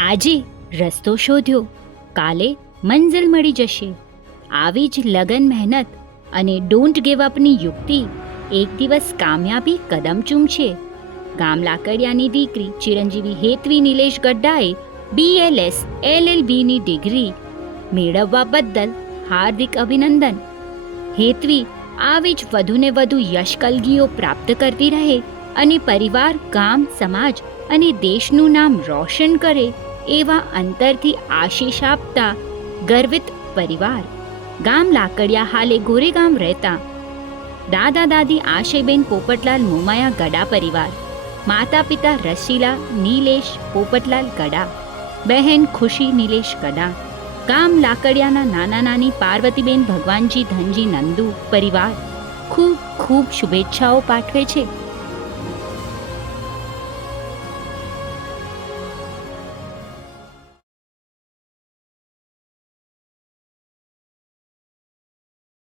આજે રસ્તો શોધ્યો, કાલે મંઝિલ મળી જશે. આવી જ લગન મહેનત અને ડોન્ટ ગિવ અપની યુક્તિ એક દિવસ કામયાબી કદમ ચૂમશે. ગામ લાકડિયાની દીકરી ચિરંજીવી હેત્વી નિલેશ ગડ્ડાએ BLS LLBની ડિગ્રી મેળવવા બદલ હાર્દિક અભિનંદન. હેત્વી આવી જ વધુને વધુ યશકલગીઓ પ્રાપ્ત કરતી રહે અને પરિવાર, ગામ, સમાજ અને દેશનું નામ રોશન કરે એવા અંતરથી આશીષ આપતા ગર્વિત પરિવાર. ગામ લાકડિયા હાલે ગોરેગામ રહેતા દાદા દાદી આશયબેન પોપટલાલ મોમાયા ગડા પરિવાર, માતા પિતા રસીલા નીલેશ પોપટલાલ ગડા, બહેન ખુશી નીલેશ ગડા. ગામ લાકડિયાના નાના નાની પાર્વતીબેન ભગવાનજી ધનજી નંદુ પરિવાર ખૂબ ખૂબ શુભેચ્છાઓ પાઠવે છે.